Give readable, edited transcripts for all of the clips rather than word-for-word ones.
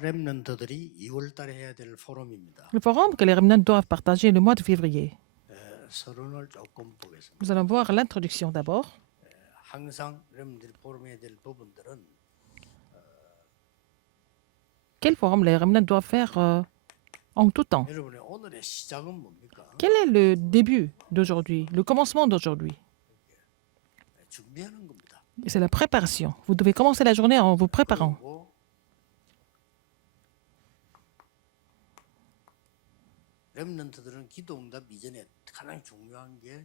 렘넌트들이 2월 달에 해야 될 포럼입니다. Le forum que les remnants doivent partager le mois de février. 서론을 조금 보겠습니다. Nous allons voir l'introduction d'abord. 항상 렘넌트들이 포럼해야 될 부분들은 Quel forum les remnants doivent faire en tout temps? 여러분의 오늘의 시작은 뭡니까? Quel est le début d'aujourd'hui, le commencement d'aujourd'hui? 준비하는 겁니다. C'est la préparation. Vous devez commencer la journée en vous préparant. 그리고 렘넌트들은 기도 응답 이전에 가장 중요한 게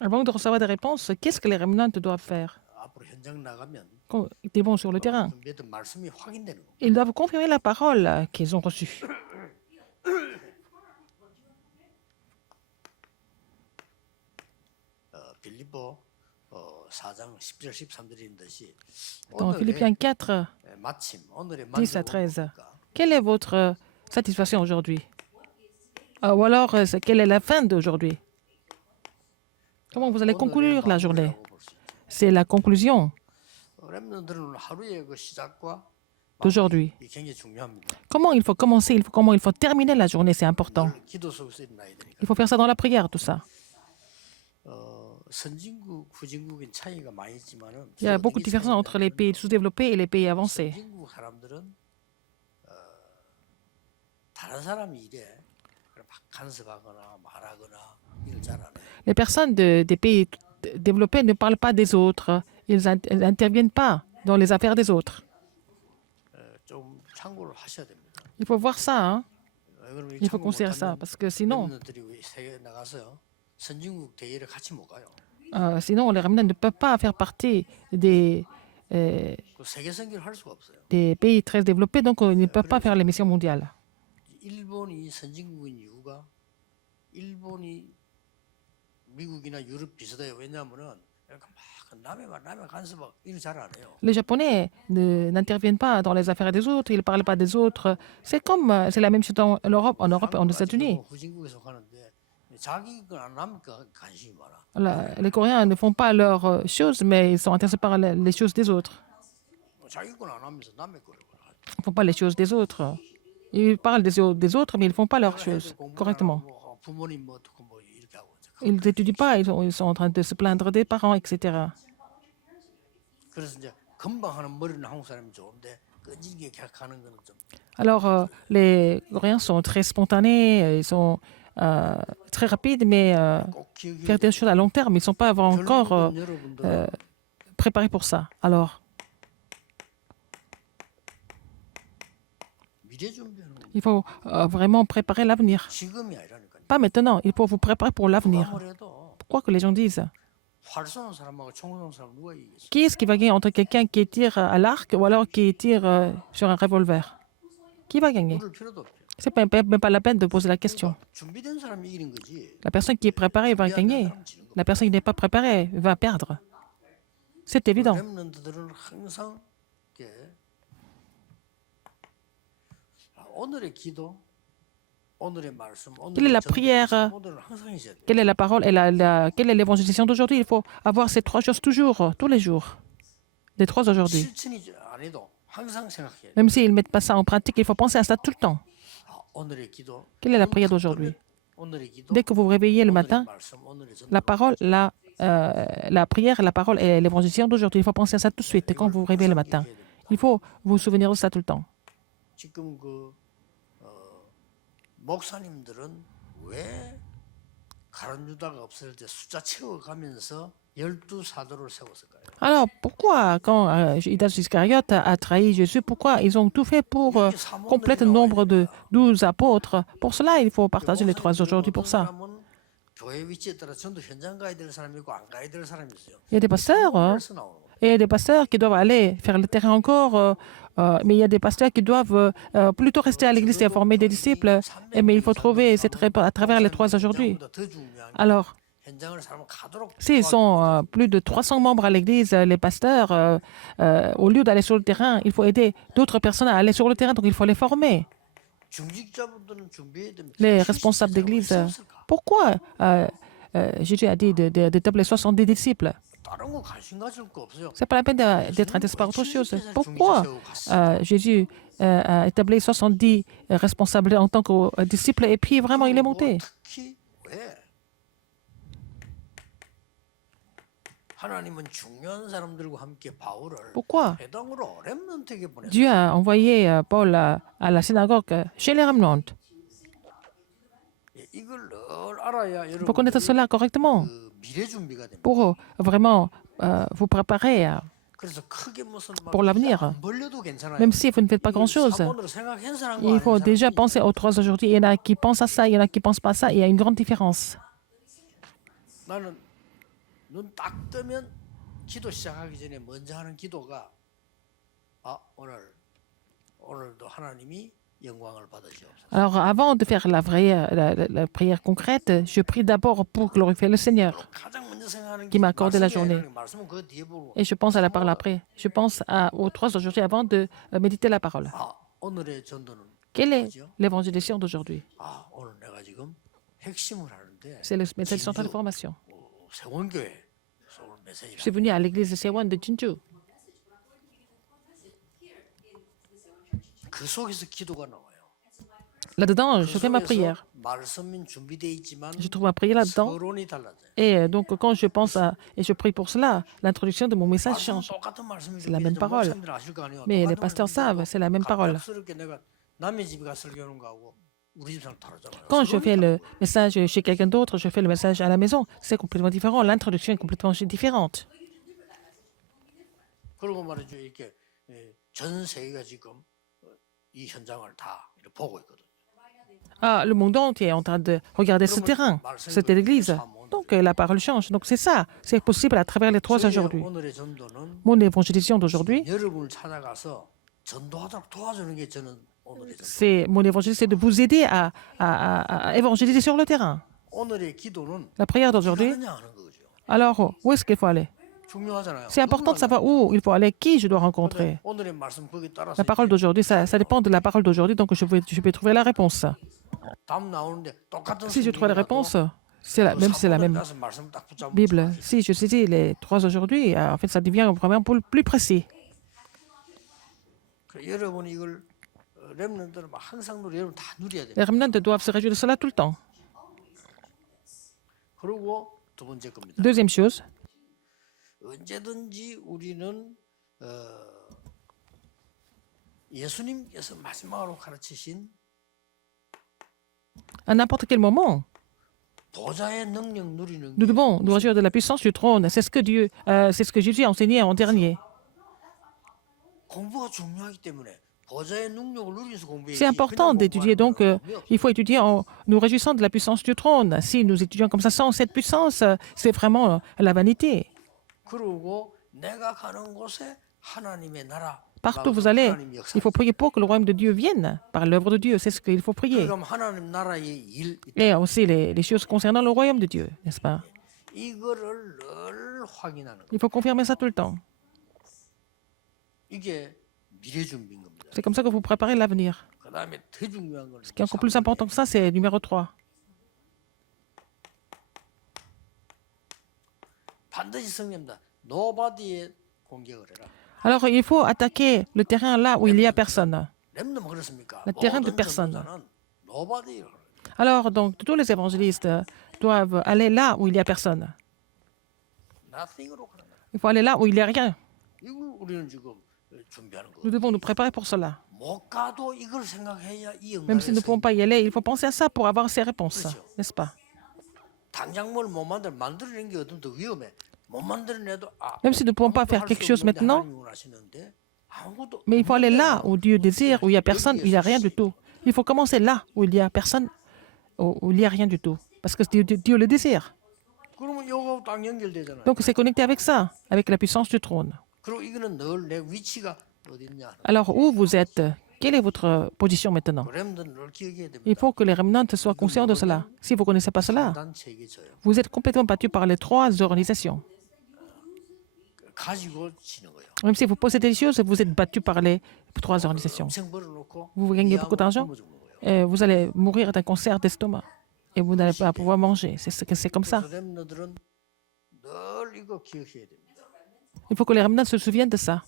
Avant de recevoir des réponses, qu'est-ce que les remnants doivent faire 앞으로 현장 나가면 quand ils vont sur le terrain? 준비했던 말씀이 확인되는 겁니다. Ils doivent confirmer la parole qu'ils ont reçue. 빌립보 4장 10절 13절에 있는 듯이 Dans Philippiens 4, 마침 오늘의 10 à 만족은 13. 뭡니까? Quelle est votre satisfaction aujourd'hui? Ou alors, quelle est la fin d'aujourd'hui? Comment vous allez conclure la journée? C'est la conclusion 렘넌트들은 하루의 그 시작과 d'aujourd'hui. 이 굉장히 중요합니다. Comment il faut commencer, comment il faut terminer la journée, c'est important. 늘 기도 속에서 일어나야 되니까. Il faut faire ça dans la prière, tout ça. 선진국, 후진국인 차이가 많이 있지만은 Il y a beaucoup de différences entre les pays sous-développés et les pays avancés. 선진국 사람들은 다른 사람이 이래 막 간섭하거나 말하거나 일을 잘 안 해요. Les personnes des pays développés ne parlent pas des autres. Ils n'interviennent pas dans les affaires des autres. 좀 참고를 하셔야 됩니다. Il faut voir ça, hein? 그러면 Il faut considérer ça, parce que sinon, 렘넌트들이 세계 나가서 선진국 대회를 같이 못 가요. sinon les remnants ne peuvent pas faire partie 그 세계 선교를 할 수가 없어요. des pays très développés, donc ils ne peuvent pas faire les missions mondiales. 일본이 선진국인 이유가 일본이 미국이나 유럽 비슷해요. 왜냐하면은 약간 막 남의 간섭하고 일 잘 안 해요. Les Japonais n'interviennent pas dans les affaires des autres, ils ne parlent pas des autres. C'est la même chose en Europe et aux États-Unis. 후진국에 속하는데 자기 건안 하니까 관심이 많아. Les Coréens ne font pas leurs choses, mais ils sont intéressés par les choses des autres. 자기 건안 하면서 남의 거를 Ils ne font pas les choses des autres. Ils parlent des autres, mais ils ne font pas leurs choses correctement. 부모님 뭐 어떻고 뭐 이렇게 하고. Ils n'étudient pas, ils sont en train de se plaindre des parents, etc. 그래서 이제 금방 하는 머리는 한국 사람이 좋은데 끈질기게 하는 거는 좀 Alors, les Coréens sont très spontanés, ils sont très rapides, mais 꼭 기억해야 faire des choses à long terme, ils ne sont pas encore 결국은 여러분들 préparés pour ça. Alors, 미래 준비하는 거 il faut vraiment préparer l'avenir. 지금이 아니라니까요. Pas maintenant, il faut vous préparer pour l'avenir. 아무래도 Pourquoi que les gens disent? 활 쏘는 사람하고 총 쏘는 사람 누가 이기겠어? Qui est-ce qui va gagner entre quelqu'un qui tire à l'arc ou alors qui tire sur un revolver? Qui va gagner? 물을 필요도 없죠. C'est même pas la peine de poser la question. 준비된 사람이 이기는 거지. La personne qui est préparée va gagner. La personne qui n'est pas préparée va perdre. C'est évident. 렘넌트들은 항상 이렇게 오늘의 기도, 오늘의 말씀, Quelle est la 오늘의 prière? 오늘은 항상 있어야 돼. Quelle est la parole et quelle est l'évangélisation d'aujourd'hui? Il faut avoir ces trois choses toujours, tous les jours. Les trois aujourd'hui. 실천이 안 해도 항상 생각해야 돼. Même s'ils ne mettent pas ça en pratique, il faut penser à ça tout le temps. 오늘의 기도. Quelle est la prière d'aujourd'hui? 오늘의 기도. Dès que vous vous réveillez le 오늘의 matin, 말씀, 오늘의 전도. la parole, la prière, la parole et l'évangélisation d'aujourd'hui. Il faut penser à ça tout de suite quand vous vous réveillez le matin. Il faut vous souvenir de ça tout le temps. 지금 그 목사님들은 왜 가룟 유다가 없을 때 숫자 채워가면서 12사도를 세웠을까요? Alors, pourquoi, quand Judas Iscariote a trahi Jésus, pourquoi ils ont tout fait pour compléter le nombre de 12 apôtres? Pour cela, il faut partager les trois aujourd'hui pour ça. 교회 위치에 따라 전도 현장 가야 될 사람이 있고 안 가야 될 사람이 있어요. Il y a des pasteurs, hein, 그래서 나오는 거예요. et il y a des pasteurs qui doivent aller faire le terrain encore, mais il y a des pasteurs qui doivent plutôt rester à l'église et former des disciples. Mais il faut trouver cette réponse à travers les trois aujourd'hui. 현장보다 더 중요한 게 Alors, 현장을 사람 가도록 s'ils sont plus de 300 membres à l'église, les pasteurs, au lieu d'aller sur le terrain, il faut aider d'autres personnes à aller sur le terrain, donc il faut les former. 중직자분들은 준비해야 됩니다. Les responsables d'église, pourquoi Jésus a dit d'établir 70 disciples? 다른 거 관심 가질 거 없어요. C'est pas la peine d'être intéressé par autre chose. Pourquoi Jésus a établi 70 responsables en tant que disciples et puis vraiment il est monté. 특히 왜? 하나님은 중요한 사람들과 함께 바울을 Pourquoi 회당으로 렘넌트에게 보냈어요. Dieu a envoyé Paul à la synagogue chez les remnants? 이걸 늘 알아야 Il faut connaître 여러분들이 cela correctement 그 미래 준비가 됩니다. pour vraiment vous préparer, 그래서 크게 무슨 막 pour l'avenir. 안 벌려도 괜찮아요. Même si vous ne faites pas grand-chose. 사본으로 생각한 Il faut déjà penser aux 3 aujourd'hui. Il y en a qui pensent à ça, il y en a qui ne pensent pas à ça. Il y a une grande différence. 나는 눈 딱 뜨면 기도 시작하기 전에 먼저 하는 기도가 오늘도 하나님이 영광을 받으시옵소서. Alors, avant de faire la prière concrète, je prie d'abord pour glorifier le Seigneur 가장 먼저 생각하는 qui m'a accordé la 말씀이에요. journée. 말씀은 그 뒤에 보고 Et je pense à la parole après. Je pense aux 3 aujourd'hui avant de méditer la parole. 오늘의 전도는 Quelle est 뭐죠? l'évangélisation d'aujourd'hui? 오늘 내가 지금 핵심을 하는데 C'est le message central de formation. 세원교회 오늘 Je 메시지를 suis venu à l'église de Sewan de Jinju. 그 속에서 기도가 나와요. Là-dedans, 그 je fais ma 속에서 prière. 말씀은 준비되어 있지만 Je trouve ma prière là-dedans. 서론이 달라져요. Et donc, quand je pense et je prie pour cela, l'introduction de mon message 말씀은 change. 똑같은 말씀이 C'est la même parole. 목사님들 아실 거 아니에요. Mais les 똑같은 pasteurs 말씀인데도 savent, c'est la même parole. 갑작스럽게 내가 남의 집에 가서 설교하는 거하고 우리 집사람 다르잖아요. Quand je 서론이 fais le 다르고. message chez quelqu'un d'autre, je fais le message à la maison, c'est complètement différent. L'introduction est complètement différente. 그리고 말이죠. 이렇게 전 세계가 지금 이 현장을 다 이렇게 보고 있거든요. Ah, le monde entier est en train de regarder ce terrain, cette église. Donc, la parole change. Donc, c'est ça. C'est possible à travers les 3 저희 aujourd'hui. 오늘의 전도는 Mon évangélisation d'aujourd'hui, 여러분을 찾아가서 전도하도록 도와주는 게 저는 오늘의 전도. c'est mon évangile, c'est de vous aider à évangéliser sur le terrain. 오늘의 기도는 La prière 어디 d'aujourd'hui, 가느냐 하는 거죠. alors, où est-ce qu'il faut aller? 중요하잖아요. C'est important de savoir où il faut aller, qui je dois rencontrer. 오늘의 말씀 거기 따라서 La parole d'aujourd'hui, ça dépend de la parole d'aujourd'hui, donc je vais trouver la réponse. 답 나오는데 똑같은 Si je trouve la 성경이라도 réponse, c'est la même 가서 말씀 딱 붙잡으면 Bible. 좋아지죠. Si je saisis les 3 aujourd'hui, en fait, ça devient vraiment plus précis. 그래서 여러분이 이걸 렘넌트는 막 항상 여러분 다 누려야 돼요. Les remnants doivent se réjouir de cela tout le temps. 그리고 두 번째 겁니다. Deuxième chose, 언제든지 우리는 예수님께서 마지막으로 가르치신 à n'importe quel moment, 보좌의 능력 누리는 nous devons nous réjouir de la puissance du trône. C'est ce que Jésus a enseigné en dernier. 공부가 중요하기 때문에 보좌의 능력을 누리면서 공부해야지. C'est important d'étudier, donc il faut étudier en nous réjouissant de la puissance du trône. Si nous étudions comme ça sans cette puissance, c'est vraiment la vanité. 그리고 내가 가는 곳에 하나님의 나라 Partout où vous allez, 하나님 역사. il faut prier pour que le royaume de Dieu vienne par l'œuvre de Dieu. C'est ce qu'il faut prier. 그럼 하나님 나라의 일 Et aussi les choses concernant le royaume de Dieu, n'est-ce pas? 이거를 늘 확인하는 거. Il faut confirmer ça tout le temps. 이게 미래 준비인 겁니다. C'est comme ça que vous préparez l'avenir. 그다음에 더 중요한 건 Ce qui est encore plus important que ça, c'est numéro 3. 반드시 성령입니다. 노바디에 공격을 해라. Alors, il faut attaquer le terrain là où il n'y a personne. 렘넌트 그렇습니까? Le terrain de 모든 personne. 전도자는 노바디를 Alors, donc, tous les évangélistes doivent aller là où il n'y a personne. nothing으로 가는 거예요. Il faut aller là où il n'y a rien. 이걸 우리는 지금 준비하는 거예요. Nous devons nous préparer pour cela. 못 가도 이걸 생각해야 이 Même si nous ne pouvons 영광에서 pas y aller, il faut penser à ça pour avoir ces réponses, n'est-ce pas? 당장 뭘 못 만들어낸 게 어떤 더 위험해. 못 만들어내도 Même si nous ne pouvons pas faire quelque chose maintenant, mais il faut aller là où Dieu désire, où il n'y a personne, où il n'y a rien du tout. Il faut commencer là où il n'y a personne, où il n'y a rien du tout. Parce que Dieu le désire. 그러면 요거하고 딱 연결되잖아요. Donc c'est connecté avec ça, avec la puissance du trône. 그리고 이거는 늘 내 위치가 어디 있냐. Alors où vous êtes? Quelle est votre position maintenant? 렘들은 늘 기억해야 됩니다. Il faut que les remnants soient conscients de cela. Si vous ne connaissez pas cela, 단체에게 져요. vous êtes complètement battu par les 3 organisations. 가지고 지는 거예요. Même si vous possédez des choses, vous êtes battu par les 3 organisations. 엄청 벌어놓고 Vous gagnez beaucoup d'argent 굶어 죽는 거예요. et vous allez mourir d'un cancer d'estomac. Et vous n'allez pas pouvoir manger. C'est comme ça. 그래서 렘너들은 늘 이거 기억해야 됩니다. Il faut que les remnants se souviennent de ça.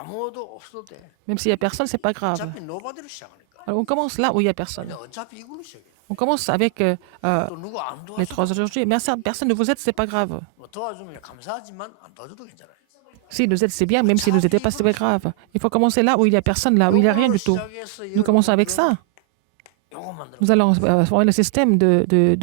아무도 없어도 돼. Même s'il n'y a personne, ce n'est pas grave. 어차피 노바디로 시작하니까. Alors, on commence là où il n'y a personne. 근데 어차피 이걸로 시작해. On commence avec 또 누구 안 les 도와줘도 3 aujourd'hui. Mais personne ne vous aide, ce n'est pas grave. 뭐 도와주면 감사하지만 안 도와줘도 괜찮아요. S'ils nous aident, c'est bien. Même s'ils ne nous aident pas, ce n'est pas grave. Il faut commencer là où il n'y a personne, là où il n'y a rien du tout. Nous commençons avec ça. 요거 만들어. Nous allons former le système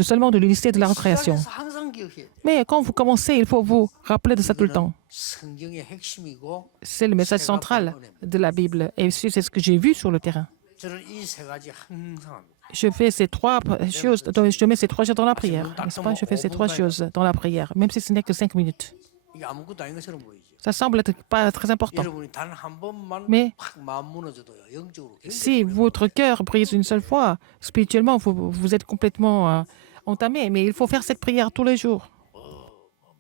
seulement de l'unité de la recréation. 시작해서 항상 기억해야 돼. Mais quand vous commencez, il faut vous rappeler de ça tout le temps. 성경의 핵심이고 C'est le message central de la Bible. Et c'est ce que j'ai vu sur le terrain. 저는 이 세 가지 항상 합니다. Je fais ces 3 choses, je mets ces 3 choses dans la prière. N'est-ce pas? Je fais ces 3 choses dans la prière, même si ce n'est que 5 minutes. 이게 아무것도 아닌 것처럼 보이죠. Ça semble être pas très important. 여러분이 단 한 번만 Mais 확 마음 무너져도요. 영적으로 굉장히 si votre cœur brise une seule fois, spirituellement, vous êtes complètement entamé. Mais il faut faire cette prière tous les jours.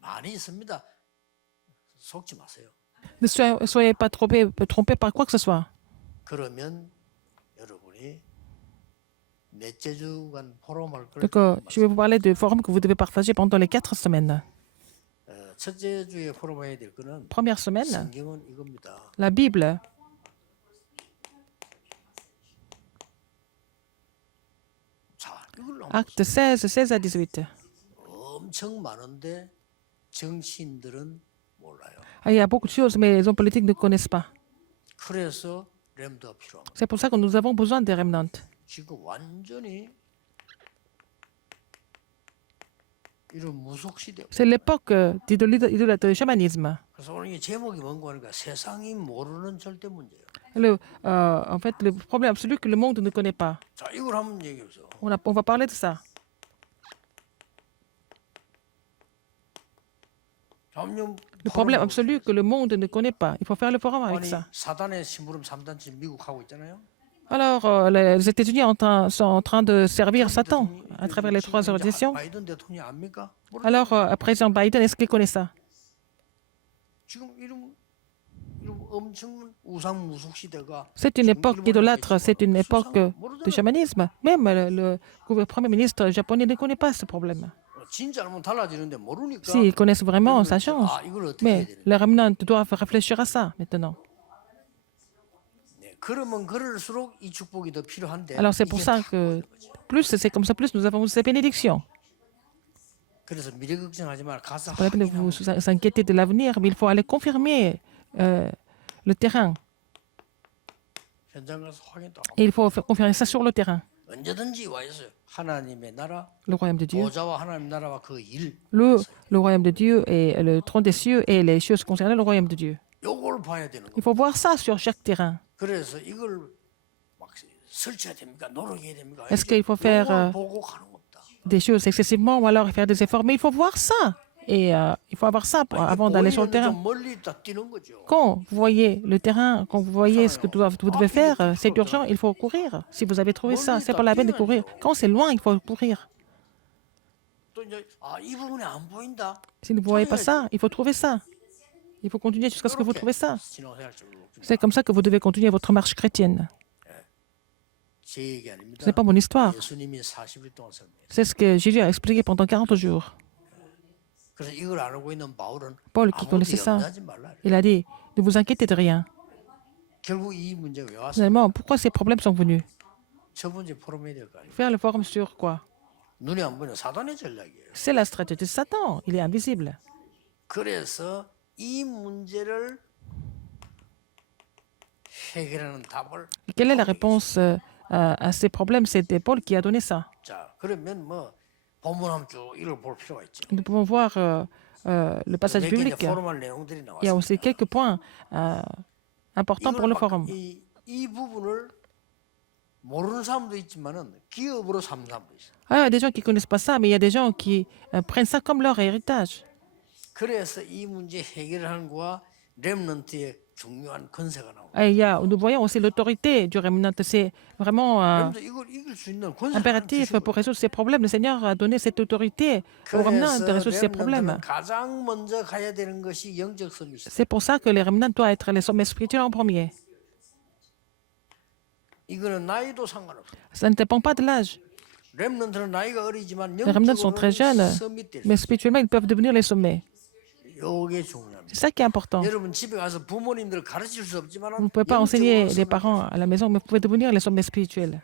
많이 있습니다. 속지 마세요. Ne soyez pas trompés par quoi que ce soit. 그러면 여러분이 넷째 주간 포럼할 걸. Donc, je vais vous parler de forums que vous devez partager pendant les 4 semaines. 첫째 주에 포럼 해야 될 거는 Première semaine, 성경은 이겁니다. la Bible. 자, 이걸로 한번 Actes 16 à 18. 엄청 많은데 정치인들은 몰라요. Il y a beaucoup de choses, mais les hommes politiques ne connaissent pas. 그래서 렘드가 필요합니다. C'est pour ça que nous avons besoin des remnants. 지금 완전히 이런 무속 시대. C'est l'époque du chamanisme. 그래서 오늘 이 제목이 뭔가 하니까 세상이 모르는 절대 문제예요. En fait, le problème absolu que le monde ne connaît pas. 자, 이걸 한번 얘기해보세요. On va parler de ça. Le problème absolu que le monde ne connaît pas. Il faut faire le forum avec 아니, ça. 사단의 심부름 3단체 미국 하고 있잖아요. Alors, les États-Unis sont en train de servir Satan à travers les 3 organisations. 바이든 대통령 압니까? Alors, président Biden, est-ce qu'il connaît ça? 지금 이런 엄청 우상 무속 시대가 C'est une époque idolâtre, c'est une époque de chamanisme. Même le Premier ministre japonais ne connaît pas ce problème. 진짜 알면 달라지는데 모르니까. S'ils connaissent vraiment, ça change. 아, 이걸 어떻게 해야 Mais 되는? les remnants doivent réfléchir à ça maintenant. 네, 그러면 그럴수록 이 축복이 더 필요한데. Alors c'est pour 이게 ça 다 que 보이는 거죠. plus c'est comme ça, plus nous avons ces bénédictions. 그래서 미래 걱정하지 말 가서 Pas la peine de 확인하면 vous inquiéter de l'avenir, mais il faut aller confirmer le terrain. 현장 가서 확인도 하고 Et il faut faire confirmer ça sur le terrain. 언제든지 와 있어요. 하나님의 나라, Le royaume de Dieu, 보좌와 하나님 나라와 그 일. le royaume de Dieu et le trône des cieux et les choses concernant le royaume de Dieu. 요걸 봐야 되는 거. Il faut voir ça sur chaque terrain. 그래서 이걸 막 설치해야 됩니까? 노력해야 됩니까? Est-ce qu'il faut faire 요걸 보고 가는 겁니다. des choses excessivement ou alors faire des efforts? Mais il faut voir ça. Et il faut avoir ça avant d'aller sur le terrain. 좀 멀리 딱 뛰는 거죠. Quand vous voyez le terrain, quand vous voyez ce que vous devez faire, c'est urgent, il faut courir. Si vous avez trouvé ça, c'est pas la peine de courir. Quand c'est loin, il faut courir. 또 이제 이 부분이 안 보인다. Si vous ne voyez pas ça, il faut trouver ça. Il faut continuer jusqu'à ce que vous trouvez ça. 신앙생활적으로 C'est comme ça que vous devez continuer votre marche chrétienne. 제 얘기 아닙니다. Ce n'est pas mon histoire. 예수님이 40일 동안 설명해요. C'est ce que Jésus a expliqué pendant 40 jours. 그래서 이걸 안 알고 있는 바울은 Paul, qui 아무것도 connaissait ça, 염려하지 말라. il a dit, ne vous inquiétez de rien. 결국 이 문제가 왜 왔어요? Finalement, pourquoi ces problèmes sont venus? 첫 번째 포럼해야 될 거 아니에요. Faire le forum sur quoi? 눈에 안 보이는 사단의 전략이에요. C'est la stratégie de Satan. Il est invisible. 그래서 이 문제를 해결하는 답을 Et quelle est la réponse à ces problèmes? C'est Paul qui a donné ça. 자 그러면 뭐 본문하면 쭉 이걸 볼 필요가 있죠. Nous pouvons voir le passage 몇 개 이제 biblique. 포럼할 내용들이 Il y a 나왔어요. aussi quelques points importants pour le forum. 이 부분을 모르는 사람도 있지만은 기업으로 삼는 사람도 있어요. Ah, il y a des gens qui ne connaissent pas ça, mais il y a des gens qui prennent ça comme leur héritage. 그래서 이 문제 해결하는 거와 렘넌트의 중요한 건세가 나옵니다. Nous voyons aussi l'autorité du remnant. C'est vraiment 렘넌트 이걸 이길 수 있는 권세를 impératif pour résoudre ces problèmes. Le Seigneur a donné cette autorité aux remnants de résoudre ces problèmes. 가장 먼저 가야 되는 것이 영적 선교시. C'est pour ça que les remnants doivent être les sommets spirituels en premier. 이거는 나이도 상관없어요. Ça ne dépend pas de l'âge. 렘넌트는 나이가 어리지만 Les remnants sont très jeunes, 영적으로는 서밋될 수 mais spirituellement, ils peuvent devenir les sommets. 있어요. 요게 중요합니다. C'est ça qui est important. 여러분 집에 가서 부모님들 가르칠 수 없지만 Vous ne pouvez pas enseigner les parents à la maison, mais vous pouvez devenir les hommes spirituels.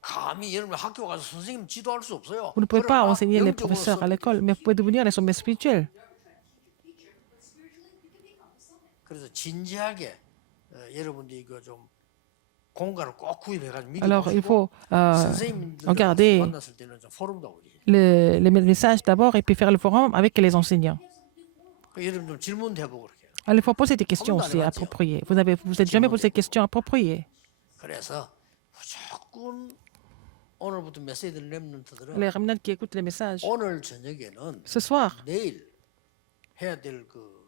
감히 여러분 학교 가서 선생님 지도할 수 없어요. Vous ne pouvez pas 그러나 enseigner les 영적으로서 professeurs à l'école, mais vous pouvez devenir les hommes spirituels. 그래서 진지하게 여러분들이 이거 좀 공간을 꼭 구입해가지고 미리 Alors, il 보시고 faut 선생님들 regarder 만났을 때는 좀 포럼도 오지. les messages d'abord et puis faire le forum avec les enseignants. 여러분 좀 질문도 해보고 그렇게. Alors, il faut poser des questions aussi appropriées. Vous n'êtes jamais posé des questions appropriées. 그래서 무조건 오늘부터 메시지 렘넌트들은 Les remnants qui écoutent les messages, 오늘 저녁에는 ce soir, 내일 해야 될 그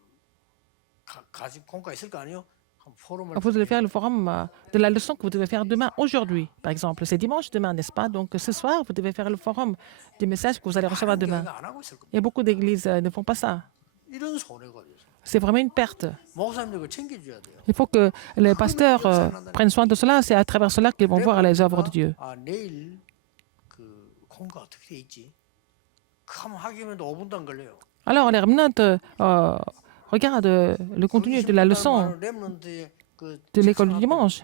가지 공과 있을 거 아니에요? 한 포럼을 vous devez faire le forum de la leçon que vous devez faire demain, aujourd'hui, par exemple. C'est dimanche demain, n'est-ce pas? Donc, ce soir, vous devez faire le forum des messages que vous allez recevoir demain. 안 하고 있을 겁니다. Et beaucoup d'églises ne font pas ça. 이런 손해가 돼서 C'est vraiment une perte. 목사님들 그거 챙겨줘야 돼요. Il faut que les pasteurs prennent soin de cela. C'est à travers cela qu'ils vont voir les œuvres de Dieu. 아 내일 그 공과 어떻게 돼 있지? 한번 하기면 5분도 안 걸려요. Alors, les remnants regardent le contenu de la leçon de l'école du dimanche.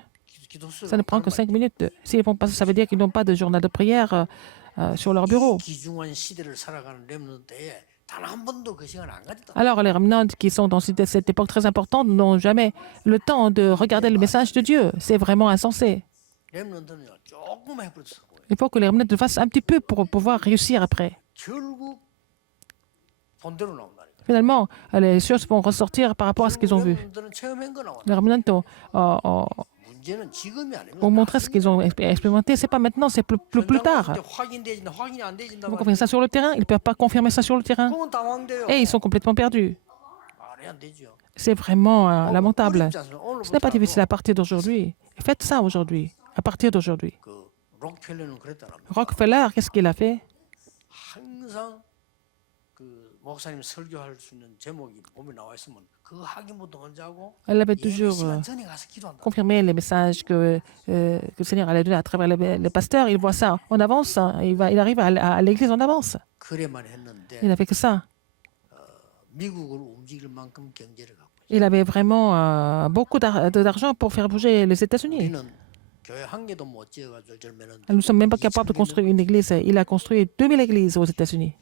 Ça ne prend que 5 minutes. S'ils vont passer, ça veut dire qu'ils n'ont pas de journal de prière sur leur bureau. 귀중한 시대를 살아가는 렘넌트에 단 한 번도 그 시간 안 가졌다. Alors, les remnants qui sont dans cette époque très importante n'ont jamais le temps de regarder le message de Dieu. C'est vraiment insensé. 렘넌트는요 조금 해버렸어. Il faut que les remnants fassent un petit peu pour pouvoir réussir après. 결국 본대로 나온다니까. Finalement, les choses vont ressortir par rapport à ce qu'ils ont vu. 렘넌트는 체험한 거 나와. Les remnants 문제는 지금이 아닙니다. vont montrer ce qu'ils ont expérimenté. C'est pas maintenant, c'est plus tard. 확인되진다, 확인이 안 되진다. Ils vont confirmer ça sur le terrain. Ils ne peuvent pas confirmer ça sur le terrain. 그건 당황돼요. Et ils sont complètement perdus. 말이 안 되죠. C'est vraiment lamentable. 어렵지 않습니까? Ce n'est pas difficile à partir d'aujourd'hui. Faites ça aujourd'hui, à partir d'aujourd'hui. 그 록펠러는 그랬다랍니다. Rockefeller, qu'est-ce qu'il a fait? 항상 그 목사님 설교할 수 있는 제목이 몸에 나와 있으면 그거 확인부터 먼저 하고 Elle avait toujours 시간 전에 가서 기도한다. confirmé les messages que le Seigneur allait donner à travers les pasteurs. Il voit ça en avance. Il arrive à l'église en avance. 그래만 했는데 Il n'avait que ça. 미국을 움직일 만큼 경제를 갖고 있어요. Il avait vraiment beaucoup d'argent pour faire bouger les États-Unis. 우리는 교회 한 개도 못 지어가지고 절면은 Nous ne sommes même pas capables de construire une église. Il a construit 2000 églises aux États-Unis.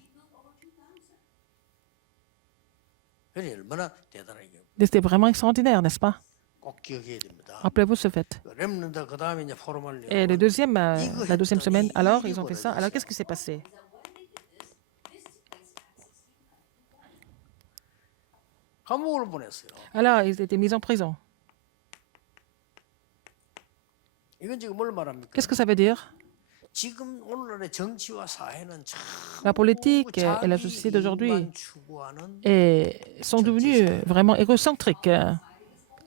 얼마나 대단하게 C'était vraiment extraordinaire, n'est-ce pas? 꼭 기억해야 됩니다. Rappelez-vous ce fait. 렘넌트 그 다음에 이제 포럼을 Et la deuxième semaine, alors, ils ont fait ça. Alors, qu'est-ce qui s'est passé? 감옥을 보냈어요. Alors, ils étaient mis en prison. 이건 지금 뭘 말합니까? Qu'est-ce que ça veut dire? 지금 오늘날의 정치와 사회는 참 La politique et la société d'aujourd'hui 자기만 추구하는 sont devenus vraiment égocentriques.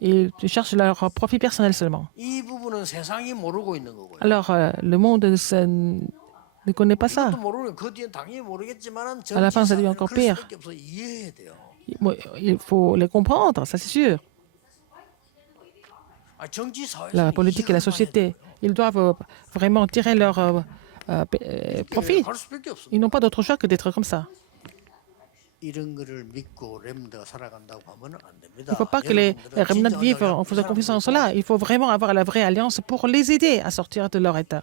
Ils cherchent leur profit personnel seulement. 이 부분은 세상이 모르고 있는 거고요. Alors, le monde ne connaît pas ça. 이것도 모르는 그 뒤엔 당연히 모르겠지만은 À la fin, ça devient 정치 encore 사회는 그럴 pire. 수밖에 없어 이해해야 돼요. Il faut les comprendre, ça c'est sûr. 아, 정치 사회 La politique et la société, ils doivent vraiment tirer leur profit. 갈 수밖에 없어. Ils n'ont pas d'autre choix que d'être comme ça. 이런 거를 믿고 렘드가 살아간다고 하면 안 됩니다. Il ne faut pas que les remnants vivent en faisant confiance en cela. Il faut vraiment avoir la vraie alliance pour les aider à sortir de leur état.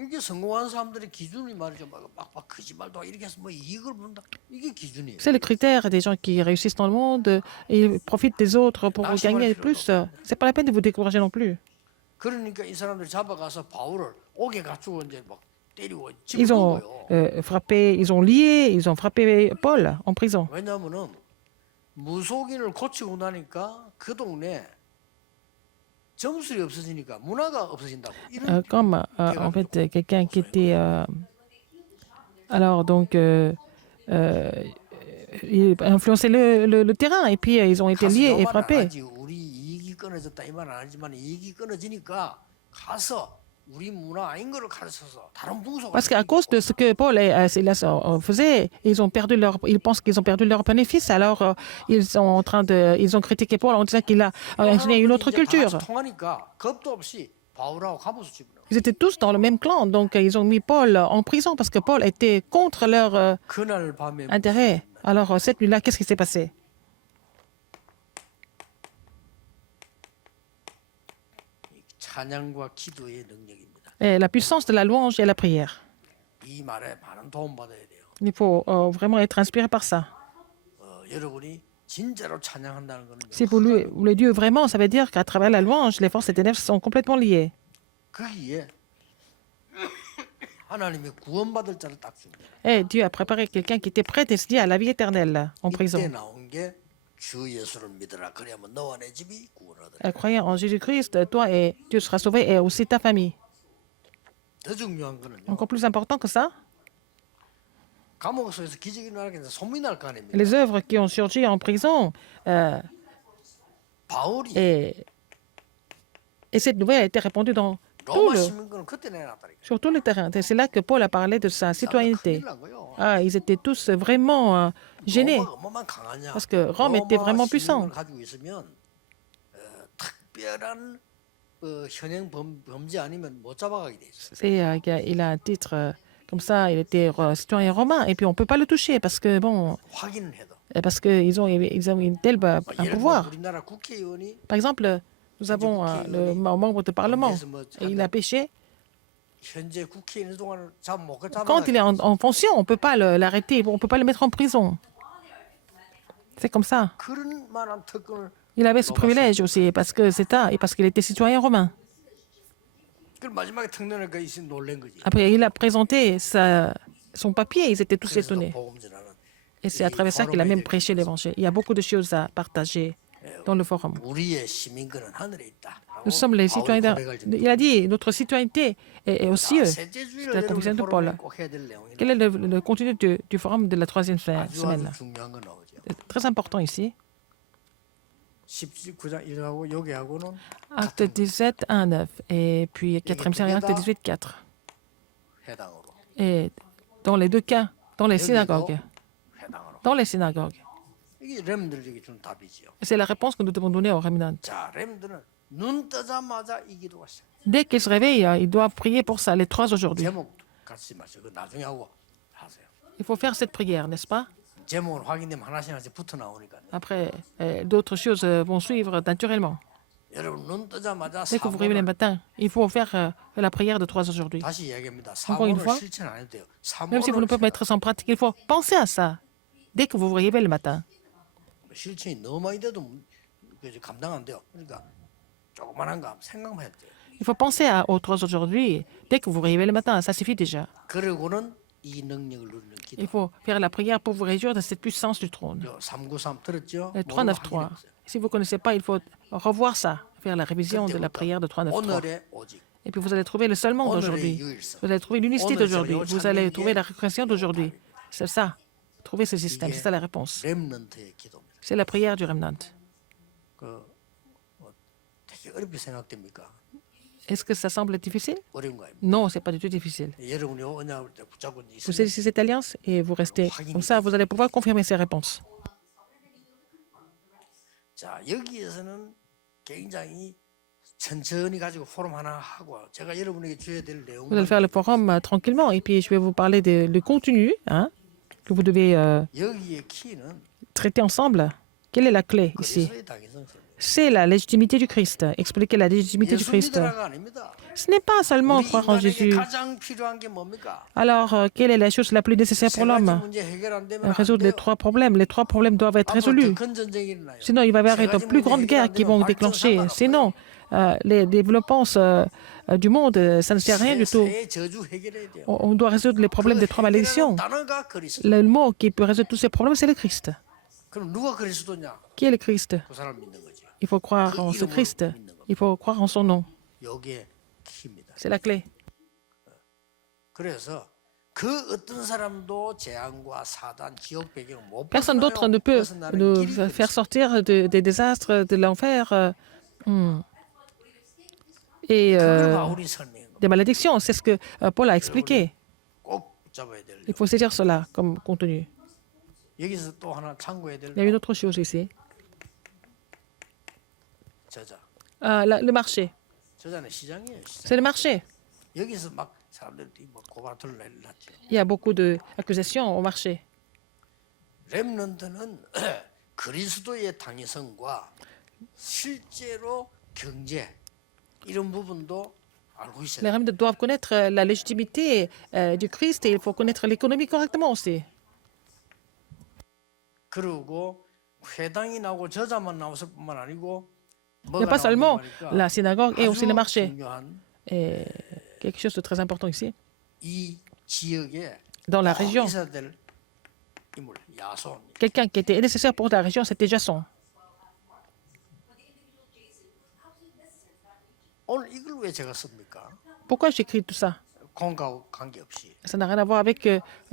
이게 성공한 사람들의 기준이 말이죠. 막 거짓말도 이렇게 해서 뭐 이익을 본다. 이게 기준이에요. C'est le critère des gens qui réussissent dans le monde et ils profitent des autres pour gagner plus. C'est pas la peine de vous décourager non plus. 그러니까 이 사람들이 잡아가서 바울을 옥에 갖추고 이제 막 때리고 Ils 집어넣은 ont 거예요. frappé, ils ont lié, ils ont frappé Paul en prison. 왜냐하면은 무속인을 고치고 나니까 그 동네 점술이 없어지니까 문화가 없어진다고. 이런 Comme en fait quelqu'un qui était alors donc il influençait le terrain et puis ils ont été liés et frappés. 우리 이익이 끊어졌다 이 말 안 하지만 이익이 끊어지니까 가서 우리 문화 아닌 거를 가르쳐서 다른 풍속을. Parce qu'à cause de ce que Paul et Silas faisaient, ils pensent qu'ils ont perdu leur bénéfice. Alors ils ont critiqué Paul en disant qu'il a enseigné une autre culture. 통하니까 겁도 없이 바울하고 가부수 집으로. Ils étaient tous dans le même clan, donc ils ont mis Paul en prison parce que Paul était contre leur 그날 밤에 intérêt. Alors cette nuit-là, qu'est-ce qui s'est passé? 찬양과 기도의 능력입니다. Et la puissance de la louange et la prière. 이 말에 많은 도움 받아야 돼요. Il faut vraiment être inspiré par ça. 여러분이 진짜로 찬양한다는 것은 Si vous louez Dieu vraiment, ça veut dire qu'à travers la louange, les forces des ténèbres sont complètement liées. 거기에 하나님이 구원받을 자를 딱 줍니다. Et Dieu a préparé quelqu'un qui était prédestiné à la vie éternelle en 이때 prison. 나온 게 주 예수를 믿으라. 그래야만 너와 내 집이 구원하더라. Croyant en Jésus-Christ, toi et Dieu sera sauvé et aussi ta famille. 더 중요한 거는요. Encore plus important que ça, 감옥 속에서 기적이 일어나겠는데 소문이 날 거 아닙니까? les œuvres qui ont surgi en prison, 바울이 et cette nouvelle a été répandue dans 로마 시민권은 그때 내놨다니까. sur tous les terrains. C'est là que Paul a parlé de sa citoyenneté. 큰일 난 거요. Ah, ils étaient tous vraiment gênés 로마가 뭐만 강하냐? parce que Rome était vraiment puissant. 시민권을 가지고 있으면 특별한 현행 범죄 아니면 못 잡아가게 돼 있어. Il a un titre comme ça, il était citoyen romain et puis on ne peut pas le toucher parce que bon, 확인을 해도. parce qu'ils ont une telle un 예를 들면 pouvoir. 우리나라 국회의원이 Par exemple, nous avons le membre de parlement et il a péché. 현재 국회에 있는 동안 못 잡아. Quand il est en fonction, on ne peut pas l'arrêter, on ne peut pas le mettre en prison. C'est comme ça. 그런 만한 특권을 Il avait ce privilège aussi parce que c'est ça et parce qu'il était citoyen romain. 그 마지막에 특례니까 이씨 놀란 거지. Après, il a présenté son papier, ils étaient tous 그래서 étonnés. 복음전하는 Et c'est à travers ça qu'il a même prêché l'évangile. Il y a beaucoup de choses à partager dans le forum. 우리의 시민권은 하늘에 있다. Nous sommes les citoyens. Il a dit, notre citoyenneté est aux cieux. C'est la confession de Paul. Quel est le contenu du forum de la troisième semaine? 중요한 거 나오죠. C'est très important ici. 19장 1하고 여기하고는 Acte 17, 1, 9. Et puis 4e série, acte 18, 4. 해당으로. Et dans les deux cas, dans les synagogues. 해당으로. Dans les synagogues. 이게 렘들에게 준 답이지요. C'est la réponse que nous devons donner aux remnants. 자, 렘들은 눈 뜨자마자 이 기도가 시작. Dès qu'ils se réveillent, ils doivent prier pour ça, les trois aujourd'hui. 제목 같이 마시고 그 나중에 하고 하세요. Il faut faire cette prière, n'est-ce pas? 제목을 확인되면 하나씩 하나씩 붙어 나오니까. Après, d'autres choses vont suivre naturellement. 여러분 눈 뜨자마자 Dès que vous réveillez le matin, il faut faire la prière de 3 aujourd'hui. 다시 이야기합니다. Encore une 사모를 fois, 실천 안 해도 돼요. Même si vous ne pouvez pas mettre ça en pratique, il faut penser à ça. Dès que vous vous réveillez le matin. 실천이 너무 많이 돼도 감당 안 돼요. 그러니까 조그만한 거 생각만 해도 돼요. Il faut penser aux 3 aujourd'hui. Dès que vous vous réveillez le matin, ça suffit déjà. 그러고는 이 능력을 누리는 기도. Il faut faire la prière pour vous réjouir de cette puissance du trône. 393 들었죠? 393. Si vous ne connaissez pas, il faut revoir ça, faire la révision de la prière de 393. 오늘의 오직. Et puis vous allez trouver le seulement d'aujourd'hui. Vous allez trouver l'unicité d'aujourd'hui. Vous allez trouver la récréation d'aujourd'hui. C'est ça. Trouver ce système, c'est ça la réponse. 렘넌트의 기도입니다. C'est la prière du remnant. 되게 어렵게 생각됩니까? Est-ce que ça semble difficile? 어려운 거 아닙니까? Non, c'est pas du tout difficile. 여러분이 언약을 붙잡고 Vous 있으면 saisissez cette alliance et vous restez comme ça, vous allez pouvoir confirmer ces réponses. 자, 여기에서는 굉장히 천천히 가지고 포럼 하나 하고 제가 여러분에게 줘야 될 Vous allez 내용은 faire le forum tranquillement et puis je vais vous parler du contenu que vous devez 여기의 키는 traiter ensemble. Quelle est la clé ici? 그리스도의 당위성입니다. C'est la légitimité du Christ. Expliquer la légitimité du 예수 Christ. 믿으라가 아닙니다. Ce n'est pas seulement 우리 croire en 인간에게 Jésus. 가장 필요한 게 뭡니까? Alors, quelle est la chose la plus nécessaire pour 세 가지 l'homme? 문제 해결 안 되면 안 Résoudre les 돼요. 3 problèmes. Les 3 problèmes doivent être 앞으로 résolus. 더 큰 전쟁이 일어나요. Sinon, il va y avoir 세 de 가지 plus 문제 grandes 해결 guerres 안 qui 되면 vont 발전 déclencher. 상관없어요. Sinon, les développements du monde, ça ne sert à rien du tout. 세 저주 해결해야 돼요. On doit résoudre les problèmes des 3 malédictions. 단어가 그리스도. Le mot qui peut résoudre tous ces problèmes, c'est le Christ. 그럼 누가 그리스도냐? Qui est le Christ? 그 사람 믿는 거지. Il faut croire en ce Christ. Il faut croire en son nom. 요게 키입니다. C'est la clé. 그래서 그 어떤 사람도 재앙과 사단, 지옥 배경 못 Personne d'autre ne peut nous faire sortir des désastres, de l'enfer et 그걸 바울이 설명한 거. des malédictions. C'est ce que Paul a expliqué. 꼭 붙잡아야 될. Il faut saisir cela comme contenu. 여기서 또 하나 참고해야 될. Il y a une autre chose ici. 저자. Le marché. 저자는 시장이에요. 시장. C'est le marché. 여기서 막 사람들이 뭐 고발을 내놨죠. Il y a beaucoup d'accusations au marché. 렘넌트는 그리스도의 당위성과 실제로 경제 이런 부분도 알고 있어야 Les 돼요. remnants doivent connaître la légitimité du Christ et il faut connaître l'économie correctement aussi. 그리고 회당이 나오고 저자만 나왔을 뿐만 아니고 Il n'y a pas seulement la synagogue et aussi le marché. 중요한 Et quelque chose de très important ici, 이 지역에 dans la 꼭 région, 있어야 될 인물 야손. quelqu'un qui était nécessaire pour la région, c'était Jason. 오늘 이걸 왜 제가 씁니까? Pourquoi j'écris tout ça? 공과 관계없이. Ça n'a rien à voir avec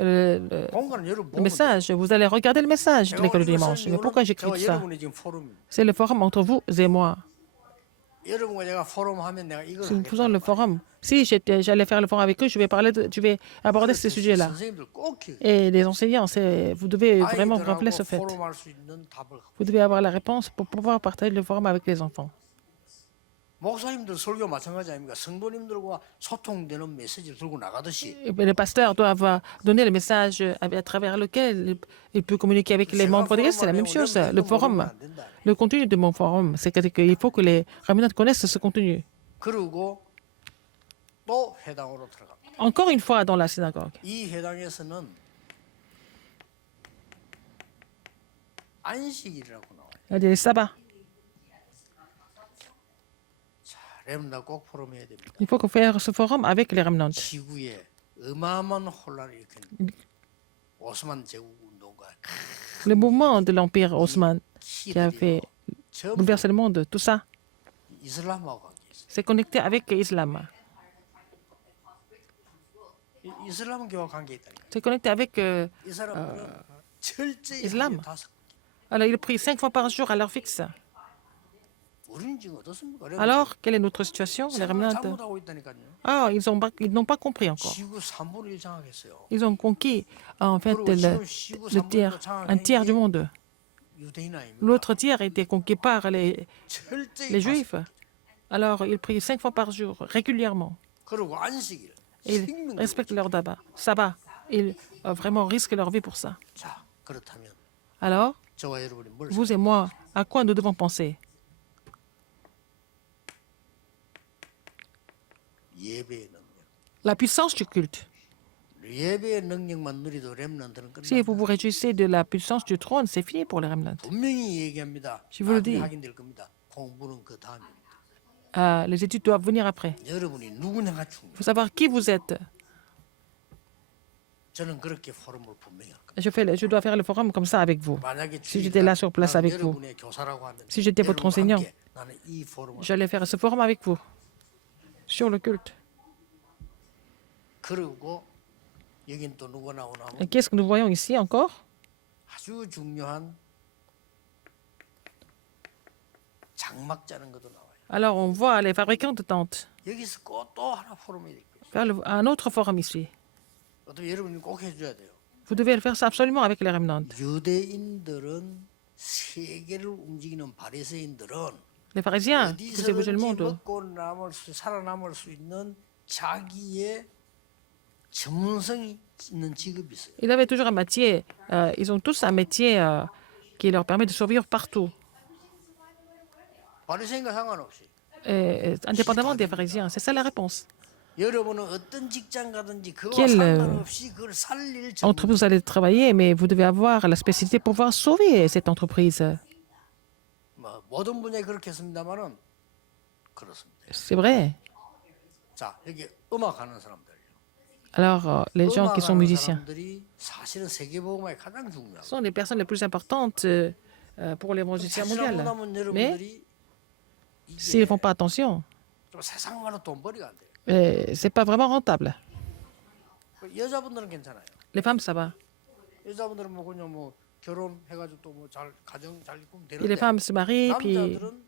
공과는 여러분 le 보면 message. Vous allez regarder le message de 제가 l'école 오늘 du 이걸 dimanche. 쓰는 Mais pourquoi 이유는 j'écris tout 제가 ça? 여러분이 지금 포럼입니다. C'est le forum entre vous et moi. 여러분과 제가 포럼 하면 내가 이걸 Si nous faisons 하겠다는 le 거예요. forum, si j'allais faire le forum avec eux, je vais aborder ces sujets-là. 선생님들 꼭 기억해요. Et les enseignants, vous devez vraiment vous rappeler 아이들하고 ce fait. 포럼할 수 있는 답을 갖고. Vous devez avoir la réponse pour pouvoir partager le forum avec les enfants. 목사님들 설교 마찬가지 아닙니까? 성도님들과 소통되는 메시지를 들고 나가듯이 Et le pasteur doit avoir donné le message à travers lequel il peut communiquer avec les membres de l'Église. C'est la même chose. Le forum, le contenu de mon forum, c'est qu'il faut que les remnants connaissent ce contenu. 그리고 또 회당으로 들어갑니다. Encore une fois, dans la synagogue. 이 회당에서는 안식일이라고 나와요. Il y a des sabbats. 자, 렘나 꼭 포럼해야 됩니다. Il faut faire ce forum avec les remnants. 지구에 어마어마한 혼란을 일으킨 오스만 제국 운동가 Le mouvement de l'Empire Ottoman qui a 키들이 fait 전부 bouleverser le monde, tout ça, 이슬람하고 관계 있어요. c'est connecté avec l'islam. 이슬람교와 관계 있다니까. C'est connecté avec... 이 사람들은 철저히 이슬람. 하루에 5. alors, ils prient 5 fois par jour à l'heure fixe. 우리는 지금 어떻습니까? Alors, quelle est notre situation, les 생각을 remnants? 잘못하고 있다니까요. Ah, ils n'ont pas compris encore. 지구 3분의 1 장악했어요. Ils ont conquis, en fait, 그리고 지금 지구 le 3분의 1도 tiers, un tiers du 장악한 게 monde. 유대인 아닙니까? L'autre tiers était conquis par les 철저히 Juifs. Alors, ils prient 5 fois par jour, régulièrement. 그리고 안식일, Et ils 생명도 respectent 그렇죠. leur sabbat. Ils vraiment risquent leur vie pour ça. 자, 그렇다면 Alors, 저와 여러분이 뭘 vous et moi, à quoi nous devons penser? 예배의 능력. La puissance du culte. 예배의 능력만 누리도 렘넌트는 Si 끝납니다. vous vous réjouissez de la puissance du trône, c'est fini pour les remnants. 분명히 얘기합니다. Je vous le 나중에 dis. 확인될 겁니다. 공부는 그 다음입니다. Les études doivent venir après. 여러분이 누구냐가 Il 중요해요. faut savoir qui vous êtes. 저는 그렇게 포럼을 분명히 할 겁니다. Je dois faire le forum comme ça avec vous. 만약에 Si j'étais là sur place avec vous, 여러분의 교사라고 하면 si j'étais votre 여러분과 enseignant, 함께 나는 이 포럼을 j'allais faire ce forum avec vous sur le culte. 그리고 여긴 또 누가 나오나 Et 하면 qu'est-ce que nous voyons ici encore? 아주 중요한 장막자는 것도 나와요. Alors, on voit les fabricants de tentes. 여기서 꼭 또 하나 포럼이 있고 Faire un autre forum ici. 어떤 여러분이 꼭 해줘야 돼요. Vous devez faire ça absolument avec les remnants. 유대인들은 세계를 움직이는 바리새인들은 Les pharisiens, qui faisaient bouger le 어디서든지 monde, 먹고 살아남을 수 있는 자기의 전문성이 있는 직업이 있어요. ils avaient toujours un métier. Ils ont tous un métier qui leur permet de survivre partout, 바리새인과 상관없이 indépendamment des pharisiens. C'est ça la réponse. 여러분은 어떤 직장 가든지 그와 Quel, 상관없이 그걸 살릴 전문. Entreprise, vous allez travailler, mais vous devez avoir la spécialité pour pouvoir sauver cette entreprise. 뭐 모든 분야에 그렇겠습니다만은 그렇습니다. C'est vrai. 자 여기 음악하는 사람들. Alors, les gens qui sont 음악하는 musiciens 사람들이 사실은 세계복음에 가장 중요하고. sont les personnes les plus importantes pour les musiciens mondiaux. 자칫하면 Mais 여러분들이 s'ils ne 이게 font pas attention, 좀 세상만은 돈벌이가 안 돼요. c'est pas vraiment rentable. 여자분들은 괜찮아요. Les femmes, ça va. 여자분들은 뭐 그냥 뭐 결혼해가지고 또 뭐 잘 가정 잘 꾸면 Et les 되는데 femmes se marient, puis 남자들은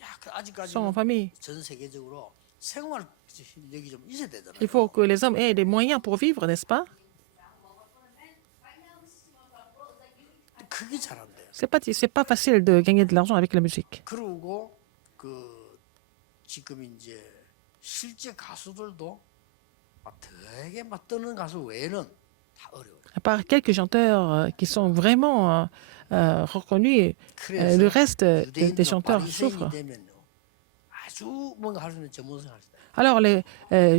약간 아직까지 sont en famille. 전 세계적으로 생활 실력이 좀 있어야 되잖아요. Il faut que les hommes aient des moyens pour vivre, n'est-ce pas? 그게 잘 안 돼요. C'est pas facile de gagner de l'argent avec la musique. 그리고 그 지금 이제 실제 가수들도 되게 막 뜨는 가수 외에는 다 어려워요. À part quelques chanteurs qui sont vraiment reconnus, le 그래서 reste des 유대인들은 chanteurs 바리새인이 souffrent. 되면요 아주 뭔가 할 수 있는 전문성을 할 수 있다. Alors, les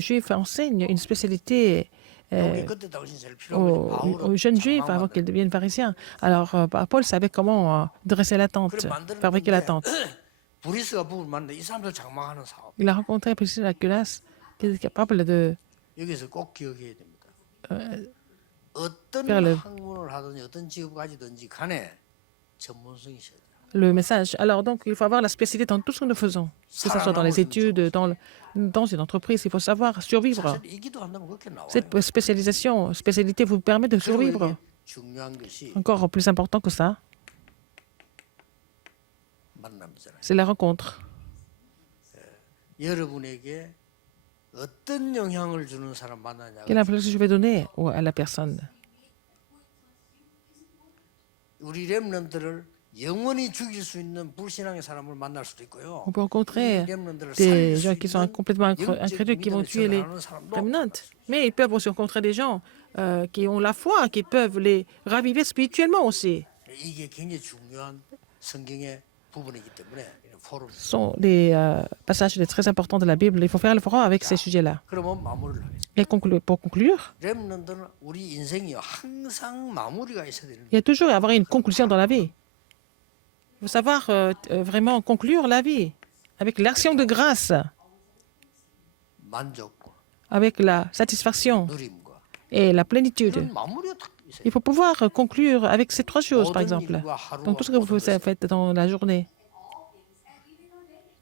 Juifs enseignent une spécialité 여기 그때 당시 제일 필요한 것이 aux 바울은 jeunes Juifs avant 장막만 qu'ils deviennent pharisiens. Alors, Paul savait comment dresser la tente, 그래 fabriquer la 만들었는데 tente. 브리스가 부부를 만났는데 이 사람들 장막하는 사업. Il a rencontré Priscilla Aculas, qui était capable de 여기서 꼭 기억해야 됩니다. faire 어떤 le, 학문을 하든지 어떤 직업 가지든지 간에 전문성이 있어야 돼요. le message. Alors, donc, il faut avoir la spécialité dans tout ce que nous faisons, que ce soit dans les études, dans une entreprise. Il faut savoir survivre. 사실 이 기도한다면 그렇게 나와요. Cette spécialité vous permet de 그리고 survivre. 이게 중요한 것이 Encore plus important que ça, 만남이잖아요. c'est la rencontre. 여러분에게 어떤 영향을 주는 사람 만나냐가 Quelle influence je vais donner à la personne? 우리 렘넌트를 영원히 죽일 수 있는 불신앙의 사람을 만날 수도 있고요. On peut rencontrer 이 렘넌트를 des 살릴 수 gens qui sont 있는 complètement 영적 incrédules, qui vont 믿음의 tuer les 전환하는 사람도 remnants. Mais ils peuvent aussi rencontrer des gens qui ont la foi, qui peuvent les raviver spirituellement aussi. 이게 굉장히 중요한 성경의 부분이기 때문에 이런 포럼. Ce sont des passages très importants de la Bible. Il faut faire le forum avec ces sujets-là. 그러면 마무리를 하겠습니다. Et pour conclure, 렘넌트는 우리 인생이요 항상 마무리가 있어야 되는. il y a toujours à avoir une conclusion dans la vie. Il faut savoir vraiment conclure la vie avec l'action de grâce, 만족과 avec la satisfaction 누림과 et la plénitude. 이런 마무리가 딱 있어요. Il faut pouvoir conclure avec ces trois choses, par 모든 exemple. 일과 하루와 Donc, tout ce que vous 모든 것을 faites dans la journée.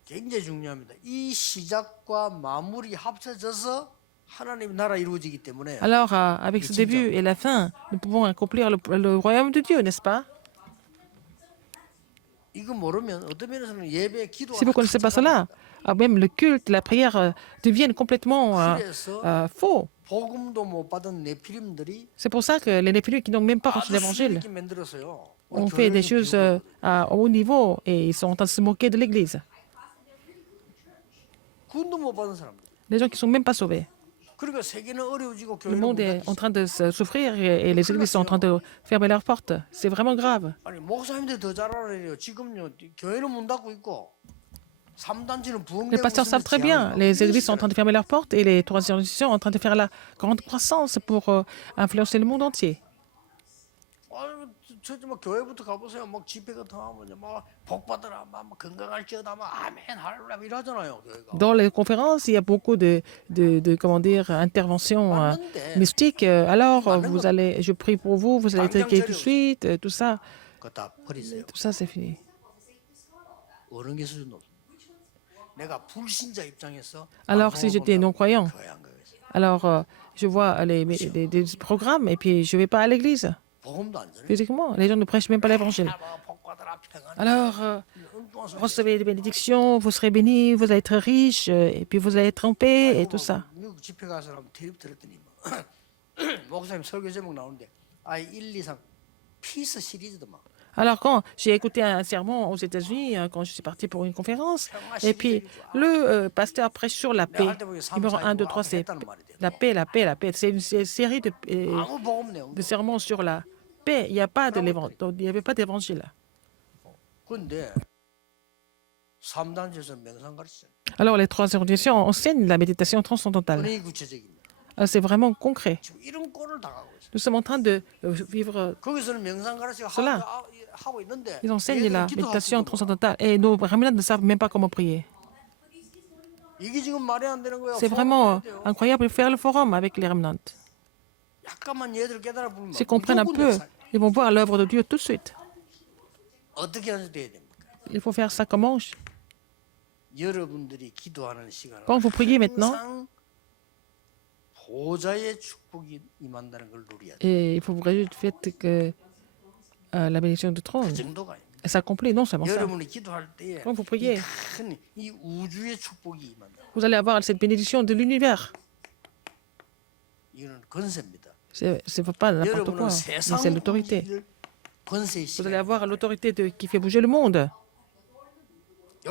굉장히 중요합니다. 이 시작과 마무리 합쳐져서 하나님 나라 이루어지기 때문에 Alors, avec ce début et la fin, nous pouvons accomplir le royaume de Dieu, n'est-ce pas? 이거 모르면 어떤 면에서는 예배 기도 Si vous ne connaissez pas cela, même le culte, la prière deviennent complètement 그래서 faux. 복음도 못 받은 네피림들이 C'est pour ça que les Néphilim qui n'ont même pas reçu 아주 l'évangile 수익있게 만들었어요. 우리 ont fait des 교회에서 choses 비우고. à haut niveau et ils sont en train de se moquer de l'Église. 구원도 못 받은 사람들. Des gens qui ne sont même pas sauvés. 그러니까 세계는 어려워지고 Le 교회는 monde est en 문 train de souffrir et les églises sont en train de fermer leurs portes. C'est vraiment grave. 아니 목사님들 더 잘 알아요. 지금요 교회는 문 닫고 있고 3단지는 Les 부흥되고 pasteurs savent très bien. Les églises sont en train de fermer leurs portes et les trois institutions sont en train de faire la grande croissance pour influencer le monde entier. 뭐 교회부터 가보세요. 막 집회 같은 거 하면 막복 받으라, 막 건강할지어다, 막 아멘 할렐루야 이러잖아요. 교회가. Dans les conférences, il y a beaucoup de comment dire, interventions 맞는데 mystiques. Alors, vous allez, je prie pour vous, vous allez être guéris tout de suite, tout ça. 그거 다 버리세요. Tout ça, c'est fini. 어느 게 수준도 없어. 내가 불신자 입장에서 Alors, si j'étais non-croyant, 교회 안 가겠어요. alors je vois des programmes et puis je ne vais pas à l'église. 복음도 안 전해. Physiquement, les gens ne prêchent même pas l'évangile. 복 받으라 평안. Alors, 엉뚱한 소리. recevez des bénédictions, vous serez bénis, vous allez être riches, et puis vous allez être en paix, et tout ça. 미국 집회 가서 한번 테이프 들었더니 목사님 설교 제목 나오는데 1, 2, 3 피스 시리즈더만. Alors, quand j'ai écouté un sermon aux États-Unis, quand je suis parti pour une conférence, et puis le pasteur prêche sur la paix. Numéro 1, 2, 3, c'est la paix, la paix, la paix. C'est une série 아무 복음 내용. de sermons sur la paix. Il n'y a pas de il n'y avait pas d'évangile. 근데 3단지에서 명상 가르치잖아요. Alors, les trois organisations enseignent la méditation transcendantale. 은행이 구체적입니다. C'est vraiment concret. 지금 이런 꼴을 당하고 있어요. Nous sommes en train de vivre. 거기서는 명상 가르치고 Cela. 하고 있는데 Ils enseignent 얘들은 la 기도할 méditation 수도 없고. transcendantale et nos remnants ne savent même pas comment prier. 이게 지금 말이 안 되는 거야. C'est vraiment incroyable de faire le forum avec les remnants. 약간만 얘들 깨달아 보면 S'ils comprennent un peu, ils vont voir l'œuvre de Dieu tout de suite. 어떻게 해야 됩니까? Il faut faire ça comment? 여러분들이 기도하는 시간은 Quand vous priez maintenant, 항상 보좌의 축복이 임한다는 걸 누려야 돼. et il faut vous réjouir du fait que la bénédiction du 그 trône 정도가 아닙니다. s'accomplit, non seulement ça. 여러분이 기도할 때에 Quand vous priez, 큰 이 우주의 축복이 임한다. vous allez avoir cette bénédiction de l'univers. 이거는 권세입니다. C'est pas n'importe quoi, 여러분은 mais 세상 c'est l'autorité. 우주를 권세의 Vous allez 시간. avoir l'autorité qui fait bouger le monde.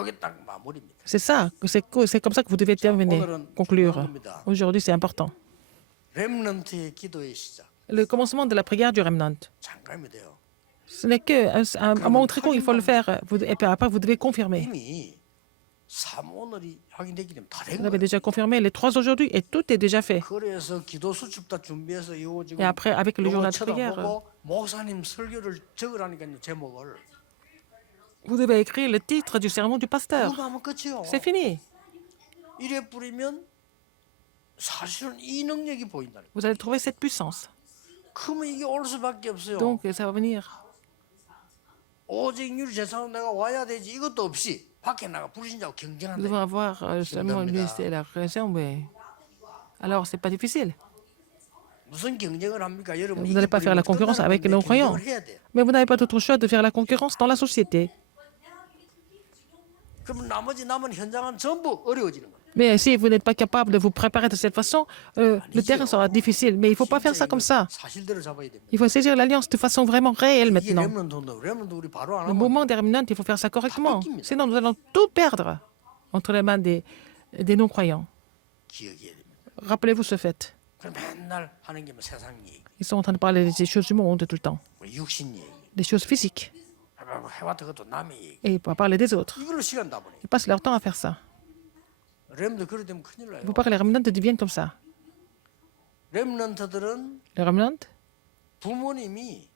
이게 딱 마무리입니다. C'est ça, c'est comme ça que vous devez terminer, conclure. Aujourd'hui, c'est important. 렘넌트의 기도의 시작. Le commencement de la prière du remnant. 잠깐이 돼요. Ce n'est qu'un moment très court, il faut le faire. Et puis après, vous devez confirmer. 이미 3 오늘이 확인되기 때문에 다 된 Vous avez 거예요. déjà confirmé les 3 aujourd'hui et tout est déjà fait. 그래서 기도 수첩 다 준비해서 이거 지금 Et après, avec le 요거 journal de prière, 쳐다보고 목사님 설교를 적으라니까요. 제목을. vous devez écrire le titre du sermon du pasteur. 그거 하면 끝이요. C'est fini. 이래 뿌리면 사실은 이 능력이 보인다는 거예요. Vous allez trouver cette puissance. 그러면 이게 올 수밖에 없어요. Donc, ça va venir. 오직 유리 재산으로 내가 와야 되지 이것도 없이 밖에 나가 불신자고 Nous 경쟁한다. devons avoir seulement lui, c'est la raison, mais alors c'est pas difficile. 무슨 경쟁을 합니까? 여러분 Vous n'allez pas faire la concurrence avec nos croyants. 경쟁을 해야 돼. Mais vous n'avez pas d'autre choix de faire la concurrence dans la société. 그럼 나머지 남은 현장은 전부 어려워지는 거예요. Mais si vous n'êtes pas capable de vous préparer de cette façon, le terrain sera difficile. Mais il ne faut pas faire ça comme ça. 사실대로 잡아야 됩니다. Il faut saisir l'alliance de façon vraiment réelle 이게 maintenant. 렘넌트 우리 바로 안 Le 하면 moment des remnants, il faut faire ça correctement. Sinon, nous allons tout perdre entre les mains des non-croyants. 기억해야 됩니다. Rappelez-vous ce fait. 그럼 맨날 하는 게 뭐 세상 얘기, Ils sont en train de parler des choses du monde tout le temps, 뭐 육신 얘기, des choses physiques. 해왔던 것도 남의 얘기. Et ils vont parler des autres. 이걸로 시간 다 보내. Ils passent leur temps à faire ça. 렘넌트 그래 되면 큰일 나요. Il ne faut pas que les remnants deviennent comme ça. 렘넌트들은 Les remnants, 부모님이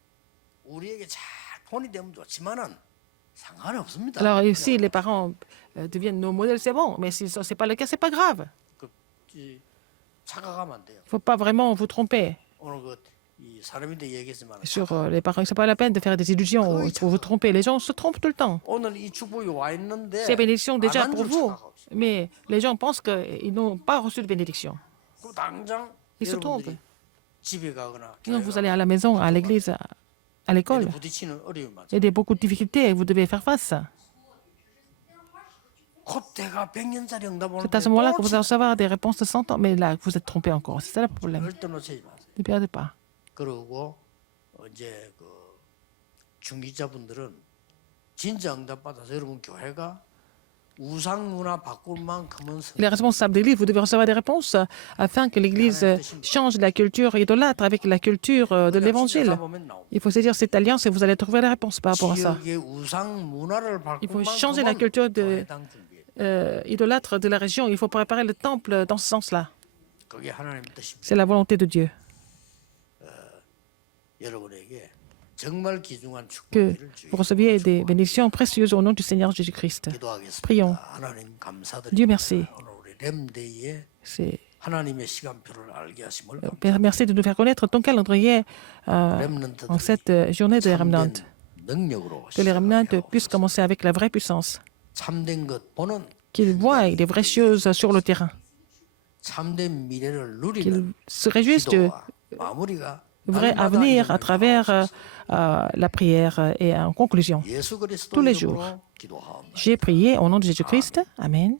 우리에게 잘 돈이 되면 좋지만은 상관없습니다. alors si les parents deviennent nos modèles, c'est bon. Mais si ce n'est pas le cas, c'est pas grave. 착각하면 안 돼요. Il ne faut pas vraiment vous tromper 오늘 이 사람인데 얘기했지만 sur les parents. Ce n'est pas la peine de faire des illusions pour vous tromper. Les gens se trompent tout le temps. 오늘 이 축복이 와 있는데 C'est bénédiction déjà 안 pour 줄 vous. 착각 없어요. Mais les gens pensent qu'ils n'ont pas reçu de bénédiction. 그럼 당장 Ils se trompent. 여러분들이 집에 가거나 Sinon, vous allez à la maison, à l'église, à l'école. 부딪히는 어려움이 많죠. Il y a beaucoup de difficultés et vous devez faire face. 그때가 100년짜리 응답 C'est à ce moment-là que vous allez recevoir des réponses de 100 ans. Mais là, vous êtes trompé encore. C'est ça le problème. 절대 놓치지 마세요. Ne perdez pas. 그리고 이제 그 중기자분들은 진짜 응답 받아서 여러분 교회가 우상 문화 바꿀 만큼은 Les responsables d'église, vous devez recevoir des réponses afin que l'église change la culture idolâtre avec la culture de l'évangile. Il faut saisir cette alliance et vous allez trouver la réponse par rapport à ça. 지역의 우상 문화를 Il 바꿀 faut changer la culture 만큼은 해당 준비해. idolâtre de la région. Il faut préparer le temple dans ce sens-là. 그게 하나님 뜻입니다. C'est la volonté de Dieu. 여러분에게 정말 귀중한 Que 축복을 주의 vous receviez des bénédictions précieuses au nom du Seigneur Jésus-Christ. 기도하겠습니다. Prions. 하나님 감사드립니다. Dieu merci. 오늘 우리 렘데이에 C'est- 하나님의 시간표를 알게 하심을 Père, merci de nous faire connaître ton calendrier en cette journée de remnant. 능력으로 Que les remnants 시작하며 puissent commencer avec la vraie puissance. 참된 것 보는 Qu'ils voient les vraies choses sur le terrain. 참된 미래를 Qu'ils 누리는 se réjouissent du 기도와 마무리가 vrai 날마다 avenir à 이루어질 travers la prière. Et en conclusion, 예수 그리스도 tous les 이름으로 jours. 기도하옵나이다. J'ai prié au nom de Jésus-Christ. Amen.